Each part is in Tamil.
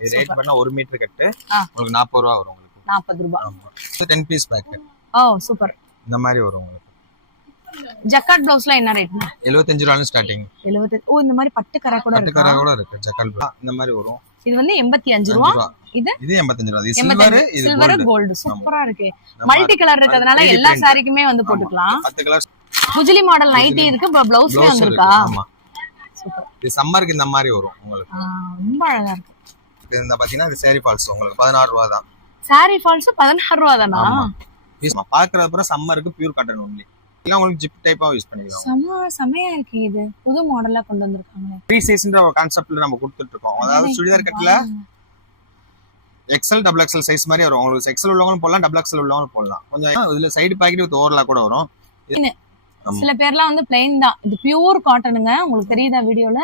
இது ரேட் பண்ணா 1 மீட்டர் கட்டு உங்களுக்கு 40 ரூபாய் வரும் உங்களுக்கு. 40 ரூபாய். ஆமா. இது 10 பீஸ் பேக்கெட். ஓ சூப்பர். இந்த மாதிரி வரும் உங்களுக்கு. ஜக்கார்ட் ப்ளவுஸ்ல என்ன ரேட்னா? 75 ரூபாயில ஸ்டார்டிங். 75. ஓ இந்த மாதிரி பட்டு கரை கூட இருக்கு. பட்டு கரை கூட இருக்கு ஜக்கார்ட் ப்ளவுஸ். இந்த மாதிரி வரும். இது வந்து 85 ரூபாய். இது 85 ரூபாய். இது சில்வர், இது கோல்ட். சூப்பரா இருக்கு. மல்டி கலர் இருக்கறதுனால எல்லா சாரிக்குமே வந்து போட்டுக்கலாம். 10 கலர். குஜிலி மாடல் நைட்டி இருக்கு, ப்ளவுஸ்ல வந்திருக்கா? ஆமா. சூப்பர். இது சம்மருக்கு இந்த மாதிரி வரும் உங்களுக்கு. ரொம்ப அழகா இருக்கு. இது இந்த பாத்தீங்கன்னா இது சாரி ஃபால்ஸ் உங்களுக்கு 16 ரூபாய் தான். சாரி ஃபால்ஸ் 16 ரூபாய் தானா? ஆமா. பாக்குறது அப்புறம் சம்மருக்கு பியூர் காட்டன் ஒன்லி. இல்ல உங்களுக்கு ஜிப் டைப்பா யூஸ் பண்ணிக்கலாம். செமையா இருக்கு. இது புது மாடலா கொண்டு வந்திருக்காங்க. ஃப்ரீ சைஸ்ன்ற ஒரு கான்செப்ட்ல நம்ம கொடுத்துட்டு இருக்கோம். அதாவது சுடிதார் கட்ல XL டபுள் XL சைஸ் மாதிரி வரும். உங்களுக்கு XL உள்ளவங்களும் போடலாம், டபுள் XL உள்ளவங்களும் போடலாம். கொஞ்சம் இதுல சைடு பாக்கெட் வித் ஓவர்லாக் கூட வரும். சில பேர்லாம் வந்து பிளைன் தான். இது பியூர் காட்டனுங்க. உங்களுக்கு தெரியுதா வீடியோல?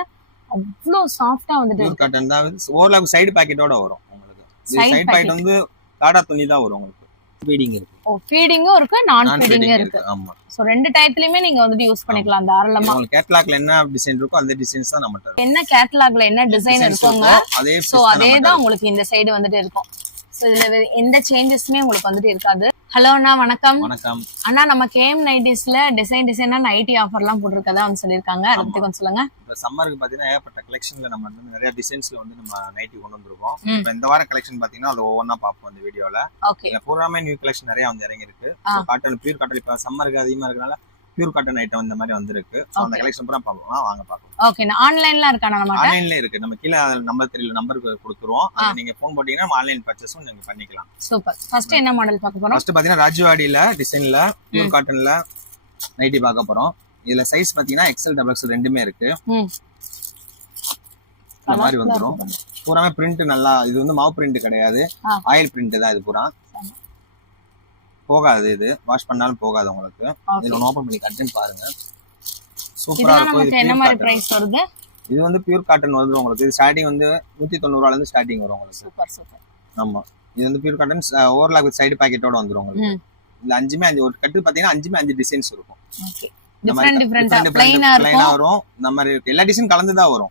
அவ்வளோ சாஃப்டா வந்துட்டு பியூர் காட்டன் தான். ஓவர்லாக் சைடு பாக்கெட்டோட வரும் உங்களுக்கு. சைடு பாக்கெட் வந்து காடா துணி தான் வரும் உங்களுக்கு. ஃபீடிங் இருக்கு. ஓ ஃபீடிங்கும் இருக்கு, நான் ஃபீடிங்கும் இருக்கு. ஆமா. சோ ரெண்டு டைப்லயுமே நீங்க வந்து யூஸ் பண்ணிக்கலாம் தாராளமா. உங்களுக்கு கேட்டலாக்ல என்ன டிசைன் இருக்கோ அந்த டிசைன்ஸ் தான் நம்மட்ட இருக்கு. என்ன கேட்டலாக்ல என்ன டிசைன் இருக்கோங்க அதே தான் உங்களுக்கு இந்த சைடு வந்துட்டு இருக்கும். சோ இதுல எந்த சேஞ்சஸ்மே உங்களுக்கு வந்துட்டு இருக்காது. ஹலோ அண்ணா, வணக்கம். வணக்கம் அண்ணா. நம்ம கேம் நைட்டிஸ்ல டிசைனா நைட்டி ஆஃபர்லாம் போட்டுருக்கதா வந்து சொல்லிருக்காங்க. அதை பத்தி கொஞ்சம் சொல்லுங்க. இப்ப சம்மருக்கு பாத்தீங்கன்னா ஏகப்பட்ட கலெக்ஷன்ல நம்ம வந்து நிறைய டிசைன்ஸ்ல வந்து நம்ம நைட்டி கொண்டு வந்திருக்கோம். இப்ப இந்த வாரம் கலெக்ஷன் பாத்தீங்கன்னா அது ஒவ்வொன்னா பாப்போம் அந்த வீடியோல. ஓகே. பூராமே நியூ கலெக்ஷன் நிறைய வந்து இறங்கி இருக்கு. காட்டன் பியூர் காட்டன் இப்ப சம்மருக்கு அதிகமா இருக்கனால பியூர் காட்டன் ஐட்டம் இந்த மாதிரி வந்திருக்கு. அந்த கலெக்ஷன் பூரா பாப்போம். வாங்க பாப்போம். ஓகே. ஆன்லைன்ல இருக்கா? நம்ம ஆன்லைன்ல இருக்கு. நம்ம கீழ நம்பர் தெரியல நம்பருக்கு கொடுத்துருவோம். நீங்க ஃபோன் போட்டீங்கன்னா ஆன்லைன் பர்ச்சேஸும் நீங்க பண்ணிக்கலாம். சூப்பர். ஃபர்ஸ்ட் என்ன மாடல் பார்க்க போறோம்? ஃபர்ஸ்ட் பாத்தீங்கன்னா ராஜ்வாடியில டிசைன்ல பியூர் காட்டன்ல நைட்டி பார்க்க போறோம். இதுல சைஸ் பாத்தீங்கன்னா XL டபுள் XL ரெண்டுமே இருக்கு. இந்த மாதிரி வந்துரும். பூராமே பிரிண்ட் நல்லா. இது வந்து மாவு பிரிண்ட் கிடையாது, ஆயில் பிரிண்ட் தான். இது பூரா போகாது. இது வாஷ் பண்ணாலும் போகாது உங்களுக்கு. இதுல ஓபன் பண்ணி கட்டிங் பாருங்க. சூப்பரா இருக்கும். இது என்ன மாதிரி பிரைஸ் வருது? இது வந்து பியூர் காட்டன் வருது உங்களுக்கு. இது ஸ்டார்டிங் வந்து 190 ரூபாயில இருந்து ஸ்டார்டிங் வரும் உங்களுக்கு. Super super. ஆமா. இது வந்து pure cotton overlock with side பாக்கெட்டோட வந்துரும் உங்களுக்கு. இல்ல 5 ஒரு கட்டு பாத்தீங்கன்னா 5 டிசைன்ஸ் இருக்கும். ஓகே. டிஃபரண்ட் ப்ளைனா வரும். இந்த மாதிரி எல்லா டிசைன் கலந்து தான் வரும்.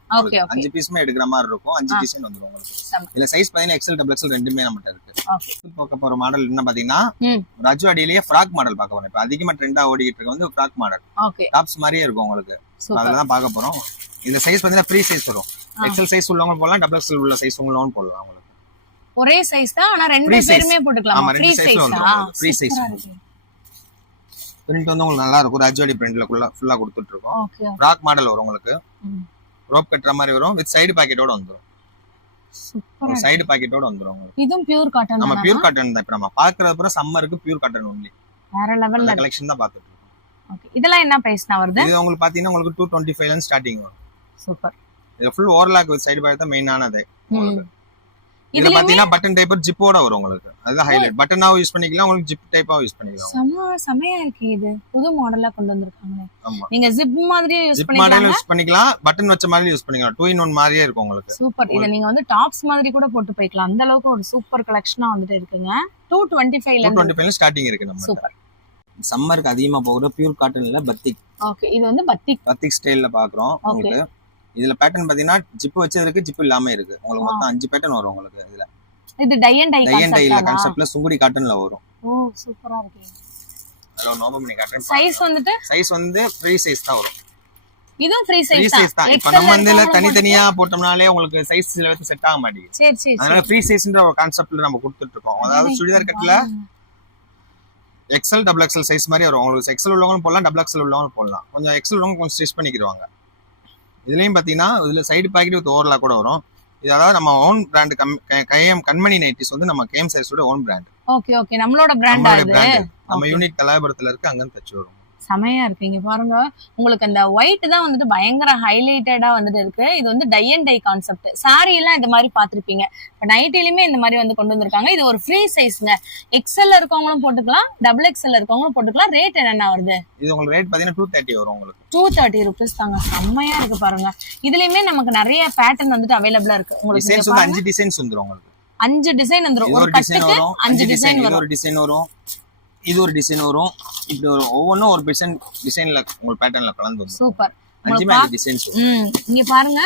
5 பீஸ்மே எடுக்கிற மாதிரி இருக்கும். 5 டிசைன் வந்துரும் உங்களுக்கு. இல்ல சைஸ் பாத்தீங்கன்னா XL டபுள் XL ரெண்டுமே நம்மட்ட இருக்கு. ஓகே. பார்க்க போற மாடல் என்ன பாத்தீங்கன்னா ராஜ்வாடியிலேயே ஃப்ராக் மாடல் பார்க்க போறோம். இப்ப அதிகமா ட்ரெண்டா ஓடிட்டு இருக்கு வந்து ஃப்ராக் மாடல். ஓகே. டாப்ஸ் மாதிரியே இருக்கும் உங்களுக்கு. அதல தான் பார்க்க போறோம். இந்த சைஸ் பாத்தீங்கன்னா ஃப்ரீ சைஸ் வரும். XL சைஸ் உள்ளவங்க போடலாம், டபுள் XL உள்ள சைஸ் உள்ளவங்க போடலாம் உங்களுக்கு. ஒரே சைஸ் தான், ஆனா ரெண்டு பேருமே போட்டுக்கலாம். ஃப்ரீ சைஸ் வந்துரும். Free size. பிரிண்ட் வந்து உங்களுக்கு நல்லா இருக்கும். ராஜ்வாடி பிரிண்ட்ல ஃபுல்லா கொடுத்துட்டு இருக்கோம். ஃப்ராக் மாடல் வரும் உங்களுக்கு. ரோப் கட்டற மாதிரி வரும். வித் சைடு பாக்கெட்டோட வந்துரும். சூப்பர். சைடு பாக்கெட்டோட வந்துரும் உங்களுக்கு. இதுவும் பியூர் காட்டன். நம்ம பியூர் காட்டன் தான். இப்ப நம்ம பாக்குறது அப்புறம் சம்மருக்கு பியூர் காட்டன் ஒன்லி. வேற லெவல்ல கலெக்ஷன் தான் பாத்துட்டு இருக்கோம். ஓகே. இதெல்லாம் என்ன பிரைஸ்னா வருது? இது உங்களுக்கு பாத்தீங்கன்னா உங்களுக்கு 225 ல இருந்து ஸ்டார்டிங் வரும். சூப்பர். இது full overlock with side packet தான் மெயினானது உங்களுக்கு. இதுல பாத்தீங்கன்னா பட்டன் டைப்பர் ஜிப்போட வரும் உங்களுக்கு. அதுதான் ஹைலைட். பட்டனாவும் யூஸ் பண்ணிக்கலாம், உங்களுக்கு ஜிப் டைப்பாவும் யூஸ் பண்ணிக்கலாம். செமையா இருக்கு. இது புது மாடலா கொண்டு வந்திருக்காங்க. ஆமா. நீங்க ஜிப் மாதிரியே யூஸ் பண்ணிக்கலாம். ஜிப் மாடல் யூஸ் பண்ணிக்கலாம், பட்டன் வச்ச மாதிரி யூஸ் பண்ணிக்கலாம். 2 in 1 மாதிரியே இருக்கும் உங்களுக்கு. சூப்பர். இத நீங்க வந்து டாப்ஸ் மாதிரி கூட போட்டு போய்க்கலாம். அந்த அளவுக்கு ஒரு சூப்பர் கலெக்ஷனா வந்துட்டு இருக்குங்க. 225 ல ஸ்டார்டிங் இருக்கு நம்ம. சூப்பர். சம்மருக்கு அதிகமா போகுற பியூர் காட்டன்ல பத்திக். ஓகே. இது வந்து பத்திக் ஸ்டைல்ல பாக்குறோம் உங்களுக்கு. இதுல பேட்டர்ன் பாத்தீங்கன்னா ஜிப் வச்சதுக்கு ஜிப் இல்லாம இருக்கு. உங்களுக்கு மொத்தம் 5 பேட்டர்ன் வரும் உங்களுக்கு. இதுல இது டை அண்ட் டை கான்செப்ட்ல சுங்குடி காட்டன்ல வரும். ஓ சூப்பரா இருக்கு. ஹலோ நோபம் பண்ணி காட்றேன். சைஸ் வந்து ஃப்ரீ சைஸ் தான் வரும். இதுவும் ஃப்ரீ சைஸ் தான். இப்போ நம்ம வந்து தனித்தனியா போட்டோம்னாலே உங்களுக்கு சைஸ் சில பேருக்கு செட் ஆக மாட்டேங்குது. சரி. அதனால ஃப்ரீ சைஸ்ன்ற ஒரு கான்செப்ட்ல நம்ம கொடுத்துட்டு இருக்கோம். அதாவது சுடிதார் கட்ல XL டபுள் XL சைஸ் மாதிரி வரும். உங்களுக்கு XL உள்ளவங்களும் போடலாம், டபுள் XL உள்ளவங்களும் போடலாம். கொஞ்சம் XL உள்ளவங்க கொஞ்சம் ஸ்டிச் பண்ணிக்கிடுவாங்க. இதுலயும் பாத்தீங்கன்னா இதுல சைடு பாக்கெட் வித் ஓவர்லாக் கூட வரும். இது அதாவது நம்ம ஓன் பிராண்ட் கண்மணி நைட்டிஸ் வந்து நம்ம கேம் சைஸோட ஓன் பிராண்ட். ஓகே. நம்மளோட பிராண்டா இது? நம்ம யூனிட் கலாபுரத்துல இருக்கு. அங்க தச்சு வரும். செமையா இருக்கு. இங்க பாருங்க, உங்களுக்கு அந்த ஒயிட் தான் வந்துட்டு பயங்கர ஹைலைட்டடா வந்துட்டு இருக்கு. இது வந்து tie and tie concept. Sari எல்லாம் இந்த மாதிரி பாத்திருப்பீங்க. இப்ப நைட்டிலுமே இந்த மாதிரி வந்து கொண்டு வந்திருக்காங்க. இது ஒரு ஃப்ரீ சைஸ்ங்க. XL இருக்கவங்களும் போட்டுக்கலாம், டபுள் XL இருக்கவங்களும் போட்டுக்கலாம். ரேட் என்ன வருது? இது உங்களுக்கு ரேட் பாத்தீங்கன்னா 230 வரும் உங்களுக்கு. 230 rupees தாங்க. செம்மையா இருக்கு பாருங்க. இதுலயுமே நமக்கு நிறைய பேட்டர்ன் வந்துட்டு அவைலபிளா இருக்கு. உங்களுக்கு டிசைன்ஸ் வந்து 5 டிசைன்ஸ் வந்துரும் உங்களுக்கு. 5 டிசைன் வந்துரும். ஒரு கட்டுக்கு 5 டிசைன் வரும். ஒரு டிசைன் வரும், இது ஒரு டிசைன் வரும். இப்படி ஒரு ஒவ்வொன்றும் ஒரு டிசைன்ல உங்களுக்கு பேட்டர்ன்ல கலந்து வரும். சூப்பர். 5 டிசைன்ஸ். இங்க பாருங்க,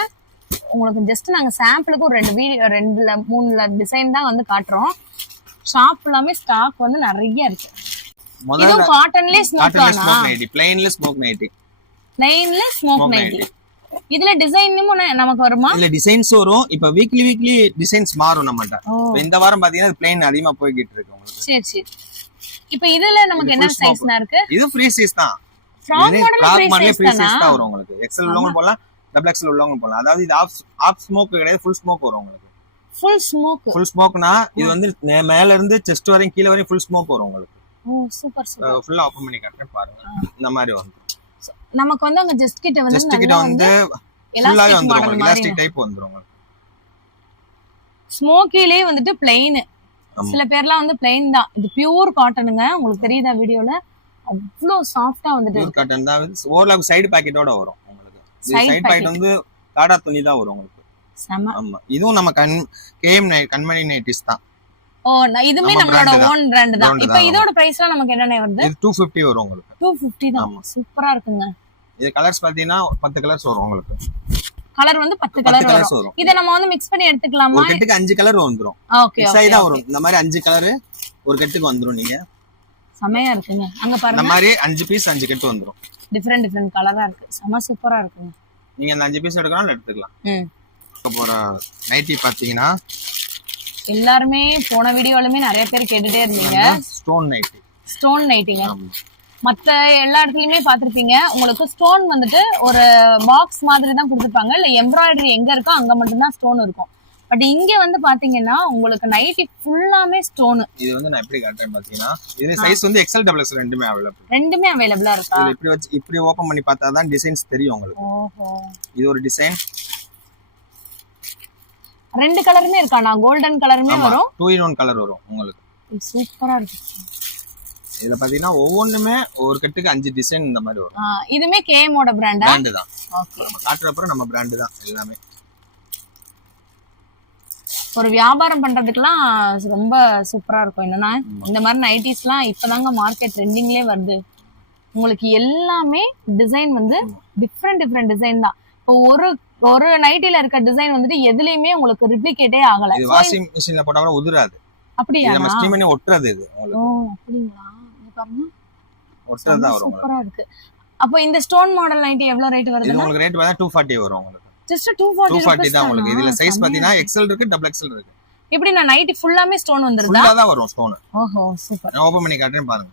உங்களுக்கு ஜஸ்ட் நாங்க சாம்பிளுக்கு ஒரு 2 டிசைன் தான் வந்து காட்டுறோம். ஷாப் எல்லாமே ஸ்டாக் வந்து நிறைய இருக்கு. இதுவும் காட்டன்லயே ஸ்மோக் நைட்டி, பிளைன்ல ஸ்மோக் நைட்டி. பிளைன்ல ஸ்மோக் நைட்டி. இதுல டிசைனும் நமக்கு வருமா? இதுல டிசைன்ஸ் வரும். இப்ப வீக்லி டிசைன்ஸ் மாறும் நம்மட்ட. இந்த வாரம் பாத்தீங்கன்னா பிளைன் அதிகமா போய்கிட்டு இருக்கு உங்களுக்கு. சரி சரி. இப்ப இதுல நமக்கு என்ன சைஸ்னா இருக்கு? இது ஃப்ரீ சைஸ் தான். ஃப்ராக் மாடல்ல ஃப்ரீ சைஸ் தான் வரும் உங்களுக்கு. எக்ஸ்எல் உள்ளவங்க போலாம், டபுள் எக்ஸ்எல் உள்ளவங்க போலாம். அதாவது இது ஆஃப் ஸ்மோக் கிடையாது, ஃபுல் ஸ்மோக் வரும் உங்களுக்கு. ஃபுல் ஸ்மோக்னா இது வந்து மேல இருந்து செஸ்ட் வரைக்கும் கீழ வரைக்கும் ஃபுல் ஸ்மோக் வரும் உங்களுக்கு. ஓ சூப்பர் சூப்பர். ஃபுல்லா ஓபன் பண்ணி காட்டுறேன் பாருங்க. இந்த மாதிரி வரும். நமக்கு வந்து அங்க ஜஸ்ட் கிட்ட வந்து ஃபுல்லாவே வந்துரும். எலாஸ்டிக் டைப் வந்துரும் உங்களுக்கு. ஸ்மோக்கிலே வந்துட்டு பிளைன். சில பேர்லாம் வந்து பிளைன் தான். இது பியூர் காட்டனுங்க. உங்களுக்கு தெரியுதா வீடியோல? அவ்ளோ சாஃப்ட்டா வந்துட்டு பியூர் காட்டன் தான். ஓவர்லாக் சைடு பாக்கெட்டோட வரும் உங்களுக்கு. சைடு பாக்கெட் வந்து காடா துணி தான் வரும் உங்களுக்கு. செம. ஆமா. இதுவும் நம்ம கேஎம் கண்மணி நைட்டிஸ் தான். ஓ இதுமே நம்மளோட ஓன் பிராண்ட் தான். இப்போ இதோட பிரைஸ்லாம் நமக்கு என்னென்ன வருது? இது 250 வரும் உங்களுக்கு. 250 தான். சூப்பரா இருக்குங்க. இது கலர்ஸ் பாத்தீங்கன்னா 10 கலர்ஸ் வரும் உங்களுக்கு. கலர் வந்து 10 கலர் வரும். இத நம்ம வந்து மிக்ஸ் பண்ணி எடுத்துக்கலாமா? ஒரு கட்டுக்கு 5 கலர் வந்துரும். Okay okay. சைடா வரும். இந்த மாதிரி 5 கலர் ஒரு கட்டுக்கு வந்துரும். நீங்க செமையா இருக்குங்க. அங்க பாருங்க. இந்த மாதிரி 5 பீஸ் 5 கட்டு வந்துரும். டிஃபரண்ட் கலரா இருக்கு. செம சூப்பரா இருக்குங்க. நீங்க அந்த 5 பீஸ் எடுக்கறனால எடுத்துக்கலாம். போற நைட்டி பாத்தீங்கன்னா எல்லாரும் போன வீடியோலமே நிறைய பேர் கேட்டுட்டே இருந்தீங்க. ஸ்டோன் நைட்டிங்க. மத்த எல்லா இடத்துலயுமே பாத்திருப்பீங்க. உங்களுக்கு ஸ்டோன் வந்துட்டு ஒரு பாக்ஸ் மாதிரி தான் கொடுத்துருப்பாங்க. இல்ல எம்ப்ராய்டரி எங்க இருக்கோ அங்க மட்டும் தான் ஸ்டோன் இருக்கும். பட் இங்க வந்து பாத்தீங்கன்னா உங்களுக்கு நைட்டி ஃபுல்லாமே ஸ்டோன். இது வந்து நான் எப்படி காட்டுறேன் பாத்தீங்கன்னா, இது சைஸ் வந்து எக்ஸ்எல் டபுள் எக்ஸ்எல் ரெண்டுமே அவைலபிளா இருக்கா? இப்படி வச்சு இப்படி ஓபன் பண்ணி பார்த்தா தான் டிசைன்ஸ் தெரியும் உங்களுக்கு. ஓஹோ. இது ஒரு டிசைன். 2 கலருமே இருக்கானா? கோல்டன் கலருமே வரும். 2 in 1 கலர் வரும் உங்களுக்கு. சூப்பரா இருக்கு. இதுல பாத்தீங்கன்னா ஒவ்வொண்ணுமே ஒரு கட்டுக்கு 5 டிசைன் இந்த மாதிரி வரும். இதுமே கேஎம் ஓட பிராண்ட் தான். ஓகே. நம்ம காட்டுறப்ப நம்ம பிராண்ட் தான் எல்லாமே. ஒரு வியாபாரம் பண்றதுக்குலாம் ரொம்ப சூப்பரா இருக்கும். என்னன்னா இந்த மாதிரி நைட்டிஸ்லாம் இப்பதாங்க மார்க்கெட் ட்ரெண்டிங்லயே வருது. உங்களுக்கு எல்லாமே டிசைன் வந்து டிஃப்ரெண்ட் டிசைன் தான். இப்போ ஒரு நைட்டில இருக்க டிசைன் வந்துட்டு எதுலயுமே உங்களுக்கு ரிப்ளிகேட்டே ஆகல. இது வாஷிங் மெஷின்ல போட்டா கூட உதிராது. அப்படியே நம்ம ஸ்டீம் பண்ணி ஒட்டறது இது உங்களுக்கு. ஓ அப்படிங்களா? இங்க பாருங்க. ஒட்டறதா வரும். சூப்பரா இருக்கு. அப்போ இந்த ஸ்டோன் மாடல் நைட்டி எவ்வளவு ரேட் வருது? இது உங்களுக்கு ரேட் பார்த்தா 240 வரும் உங்களுக்கு. ஜஸ்ட் 240 தான் உங்களுக்கு. இதுல சைஸ் பாத்தீங்கன்னா எக்ஸ்எல் இருக்கு, டபுள் எக்ஸ்எல் இருக்கு. எப்படி நான் நைட்டி ஃபுல்லாமே ஸ்டோன் வந்துருதா? ஃபுல்லா தான் வரும் ஸ்டோன். ஓஹோ சூப்பர். நான் ஓபன் பண்ணி காட்டுறேன் பாருங்க.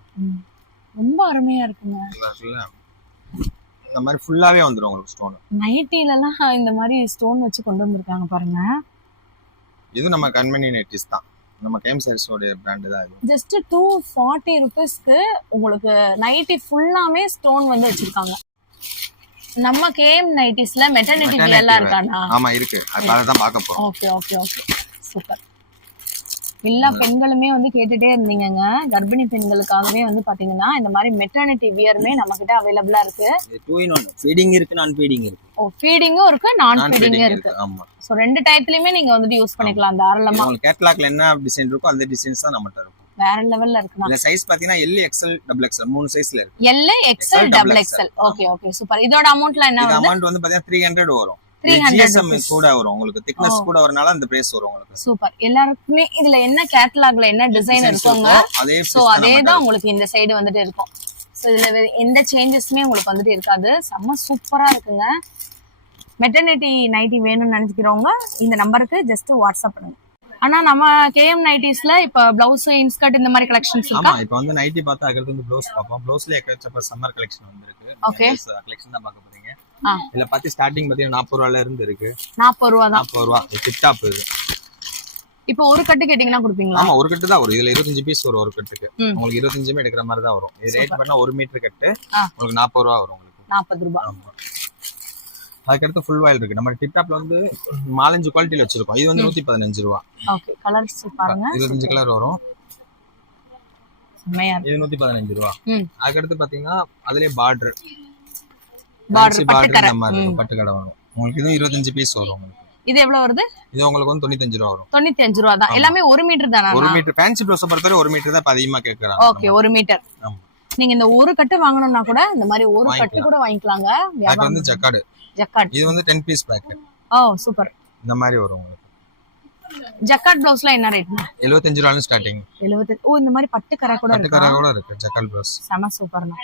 ரொம்ப அருமையா இருக்குங்க. இந்த மாதிரி ஃபுல்லாவே வந்துரும் உங்களுக்கு ஸ்டோன். நைட்டிலலாம் இந்த மாதிரி ஸ்டோன் வச்சு கொண்டு வந்திருக்காங்க பாருங்க. இது நம்ம கண்மணி நைட்டிஸ் தான். நம்ம கேம் சாரீஸோட பிராண்ட் தான் இது. ஜஸ்ட் 240 ரூபீஸ்க்கு உங்களுக்கு நைட்டி ஃபுல்லாமே ஸ்டோன் வந்து வச்சிருக்காங்க. நம்ம கேம் நைட்டிஸ்ல மெட்டர்னிட்டி வியர்லாம் இருக்கானா? ஆமா இருக்கு. அத தான் பார்க்க போறோம். Okay okay okay. சூப்பர். எல்லா பெண்களுமே வந்து கேட்டுட்டே இருந்தீங்கங்க. கர்ப்பிணி பெண்களுக்காகவே வந்து பாத்தீங்கன்னா இந்த மாதிரி மெட்டர்னிட்டி வியர்மே நம்ம கிட்ட அவைலபிளா இருக்கு. 2 in 1 ஃபீடிங் இருக்கு, நான் ஃபீடிங் இருக்கு. ஓ ஃபீடிங்கும் இருக்கு, நான் ஃபீடிங்கும் இருக்கு. ஆமா. சோ 2 டைப்லயுமே நீங்க வந்து யூஸ் பண்ணிக்கலாம் தாராளமா. உங்களுக்கு கேட்டலாக்ல என்ன டிசைன் இருக்கோ அந்த டிசைன்ஸ் தான் நம்மட்ட இருக்கும். வேற லெவல்ல இருக்குமா? இந்த சைஸ் பாத்தீங்கன்னா L XL டபுள் XL 3 சைஸ்ல இருக்கு. L XL double XL. Okay okay super. இதோட அமௌண்ட்ல என்ன வருது? அமௌண்ட் வந்து பாத்தீங்கன்னா 300 வரும். 300 GSM கூட வரும் உங்களுக்கு. thickness கூட வரனால அந்த பிரைஸ் வரும் உங்களுக்கு. சூப்பர். எல்லாருக்குமே இதுல என்ன கேட்டலாக்ல என்ன டிசைன் இருக்குங்க சோ அதே தான் உங்களுக்கு இந்த சைடு வந்துட்டு இருக்கும். சோ இதுல எந்த சேஞ்சஸ்மே உங்களுக்கு வந்துட்டு இருக்காது. செம்ம சூப்பரா இருக்குங்க. மெட்டர்னிட்டி நைட்டி வேணும்னு நினைக்கிறவங்க இந்த நம்பருக்கு ஜஸ்ட் வாட்ஸ்அப் பண்ணுங்க. ஆனா நம்ம கேஎம் நைட்டிஸ்ல இப்ப பிளவுஸ் இன்ஸ்கர்ட் இந்த மாதிரி கலெக்ஷன்ஸ் இருக்கா? ஆமா இப்போ வந்து நைட்டி பார்த்தா அதுக்கு வந்து ப்ளவுஸ் பாப்போம். ப்ளவுஸ்ல எக்கச்சக்க சம்மர் கலெக்ஷன் வந்திருக்கு. ஓகே. கலெக்ஷன் தான் பார்க்க போறீங்க. இல்ல பாத்தி ஸ்டார்டிங் பாத்தீங்கன்னா 40 ரூபாயில இருந்து இருக்கு. 40 ரூபாய் தான். 40 ரூபாய் டிப் டாப் இது. இப்போ ஒரு கட்டு கேட்டிங்கனா கொடுப்பீங்களா? ஆமா ஒரு கட்டு தான் வரும். இதுல 25 பீஸ் வரும் ஒரு கட்டுக்கு. உங்களுக்கு 25 மே எடுக்கிற மாதிரி தான் வரும். இது ரேட் பண்ணா 1 மீட்டர் கட்டு உங்களுக்கு 40 ரூபாய் வரும் உங்களுக்கு. 40 ரூபாய். ஆமா. அதுக்கு அடுத்து ஃபுல் வாயில் இருக்கு. நம்ம டிப் டாப்ல வந்து 4-5 குவாலிட்டில வச்சிருக்கோம். இது வந்து 115 ரூபாய். ஓகே கலர்ஸ் பாருங்க. 25 கலர் வரும். செமையா இது 115 ரூபாய். அதுக்கு அடுத்து பாத்தீங்கன்னா அதுலயே பார்டர் பட்டுக்கடை நம்ம பட்டுக்கடை வரும். உங்களுக்கு இது 25 பீஸ் வரும் உங்களுக்கு. இது எவ்வளவு வருது? இது உங்களுக்கு வந்து 95 ரூபாய் வரும். 95 ரூபாய் தான். எல்லாமே 1 மீட்டர் தானா? 1 மீட்டர் ஃபேன்சி ப்ளவுஸ் பொறுத்தவரை 1 மீட்டர் தான் அதிகமா கேக்குறாங்க. Okay 1 metre. ஆமா. நீங்க இந்த ஒரு கட்டு வாங்கணும்னா கூட இந்த மாதிரி ஒரு கட்டு கூட வாங்கிக்கலாங்க. அது வந்து ஜக்கார்ட். இது வந்து 10 பீஸ் பேக். ஓ சூப்பர். இந்த மாதிரி வரும் உங்களுக்கு. ஜக்கார்ட் ப்ளவுஸ்ல என்ன ரேட்? 75 ரூபாயில ஸ்டார்டிங். 70. ஓ இந்த மாதிரி பட்டு கரை கூட இருக்கு. பட்டு கரை கூட இருக்கு ஜக்கார்ட் ப்ளவுஸ். செம சூப்பர்ண்ணா.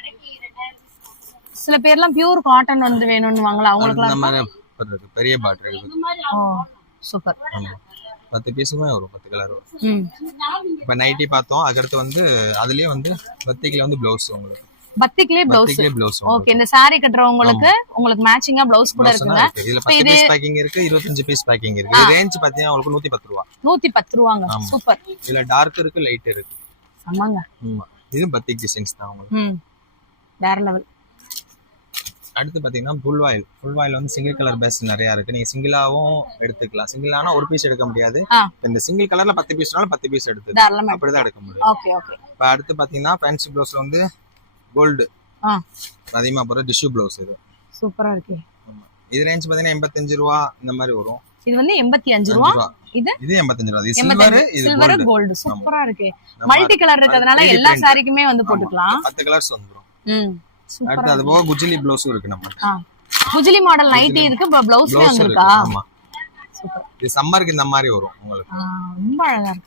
சில பேர்லாம் பியூர் காட்டன் வந்து வேணும்னு வாங்கலாம், அவங்களுக்குலாம் இந்த மாதிரி இருக்கு. பெரிய பாட் இருக்கு. ஓ சூப்பர். ஆமா 10 பீஸுமே வரும், 10 கலர் வரும். இப்ப நைட்டி பார்த்தோம். அதுக்கடுத்து வந்து அதுலயே வந்து பத்திக்ல வந்து ப்ளவுஸ் உங்களுக்கு. பத்திக்லயே ப்ளவுஸ். ஓகே, இந்த saree கட்டறவங்களுக்கு உங்களுக்கு மேட்சிங்கா ப்ளவுஸ் கூட இருக்குங்க. இதுல 10 பீஸ் பேக்கிங் இருக்கு, 25 பீஸ் பேக்கிங் இருக்கு. இது ரேஞ்ச் பாத்தீங்கன்னா உங்களுக்கு 110 ரூபாய். 110 ரூபாங்க. சூப்பர். இதுல டார்க் இருக்கு, லைட் இருக்கு. ஆமாங்க. ஆமா இது பத்திக் டிசைன்ஸ் தான் உங்களுக்கு. வேற லெவல். அடுத்து பாத்தீங்கன்னா ஃபுல் வாயில் வந்து சிங்கிள் கலர் பேஸ் நிறைய இருக்கு. நீங்க சிங்கிளாவும் எடுத்துக்கலாம். சிங்கிளானா ஒரு பீஸ் எடுக்க முடியாது. இந்த சிங்கிள் கலர்ல 10 பீஸ்னால 10 பீஸ் எடுத்து அப்படிதான் எடுக்க முடியும். Okay okay. இப்ப அடுத்து பாத்தீங்கன்னா ஃபேன்சி ப்ளவுஸ்ல வந்து கோல்டு அதிகமா போற டிஷ்யூ ப்ளவுஸ். இது சூப்பரா இருக்கு. இது ரேஞ்ச் பாத்தீங்கன்னா 85 ரூபாய் இந்த மாதிரி வரும். இது வந்து 85 ரூபாய். இது 85 ரூபாய். இது சில்வர் கோல்ட். சூப்பரா இருக்கு. மல்டி கலர் இருக்கறதுனால எல்லா சாரிக்குமே வந்து போட்டுக்கலாம். 10 கலர்ஸ் வந்துரும். அடுத்து அது போக குஜிலி ப்ளவுஸும் இருக்கு நம்ம. குஜிலி மாடல் நைட்டி இருக்கு, ப்ளவுஸ்ல வந்திருக்கா. ஆமா சூப்பர். இது சம்மருக்கு இந்த மாதிரி வரும் உங்களுக்கு. ரொம்ப அழகா இருக்கு.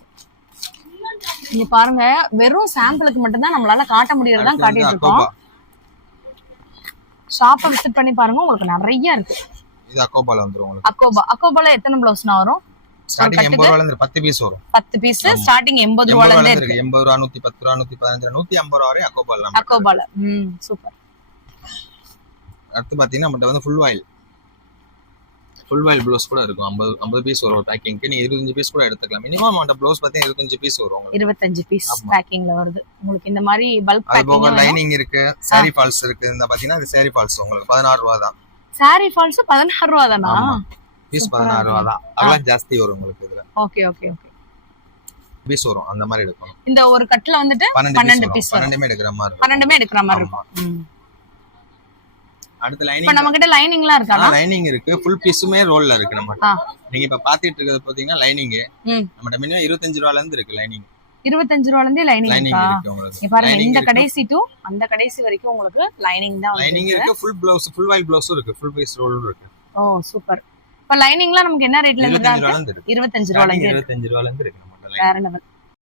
நீங்க பாருங்க, வெறும் சாம்பிளுக்கு மட்டும் தான் நம்மளால காட்ட முடியறதா காட்டிட்டு இருக்கோம். ஷாப்பை விசிட் பண்ணி பாருங்க, உங்களுக்கு நிறைய இருக்கு. இது அக்கோபால வந்துரும் உங்களுக்கு. அக்கோபால எத்தனை ப்ளவுஸ்னா வரும்? ஸ்டார்டிங் 80 ரூபாயில இருந்து 10 பீஸ் வரும். 10 பீஸ் ஸ்டார்டிங் 80 ரூபாயில இருந்து இருக்கு. 80 ரூபாய், 110 ரூபாய், 115 ரூபாய், 150 ரூபாய் வரை அக்கோபால. சூப்பர். அடுத்து பாத்தீங்கன்னா நம்மட்ட வந்து ஃபுல் வாயில் ப்ளவுஸ் கூட இருக்கும். 50 பீஸ் வரும் பேக்கிங்க்கு. நீங்க 25 பீஸ் கூட எடுத்துக்கலாம். மினிமம் அந்த ப்ளவுஸ் பாத்தீங்கன்னா 25 பீஸ் வரும் உங்களுக்கு. 25 பீஸ் பேக்கிங்ல வருது உங்களுக்கு. இந்த மாதிரி பல்க் பேக்கிங். அது போக லைனிங் இருக்கு, saree ஃபால்ஸ் இருக்கு. இந்த பாத்தீங்கன்னா இது saree ஃபால்ஸ் உங்களுக்கு 16 ரூபாய் தான். saree ஃபால்ஸ் 16 ரூபாய் தானா? பீஸ் 16 ரூபாய் தான். அதெல்லாம் ஜாஸ்தி வரும் உங்களுக்கு இதுல. Okay okay okay. பீஸ் வரும் அந்த மாதிரி எடுக்கணும். இந்த ஒரு கட்ல வந்துட்டு 12 பீஸ் 12மே எடுக்கிற மாதிரி இருக்கும். 12மே எடுக்கிற மாதிரி இருக்கும். அடுத்து லைனிங். இப்ப நம்ம கிட்ட லைனிங்லாம் இருக்கா? லைனிங் இருக்கு. ஃபுல் பீஸுமே ரோல்ல இருக்கு நம்ம. நீங்க இப்ப பாத்துட்டு இருக்கிறது பாத்தீங்கன்னா லைனிங். நம்மட்ட மினிமம் 25 ரூபாயில இருந்து இருக்கு லைனிங். 25 ரூபாயில இருந்தே லைனிங் இருக்கு உங்களுக்கு. பாருங்க, இந்த கடைசி டு அந்த கடைசி வரைக்கும் உங்களுக்கு லைனிங் தான் வந்து. லைனிங் இருக்கு, ஃபுல் ப்ளவுஸ், ஃபுல் வாயில் ப்ளவுஸும் இருக்கு, ஃபுல் பீஸ் ரோலும் இருக்கு. ஓ சூப்பர். இப்ப லைனிங்லாம் நமக்கு என்ன ரேட்ல இருந்து? 25 ரூபாயில இருந்து இருக்கு. 25 ரூபாயில இருந்து. 25 ரூபாயில இருந்து இருக்கு நம்ம. வேற லெவல்.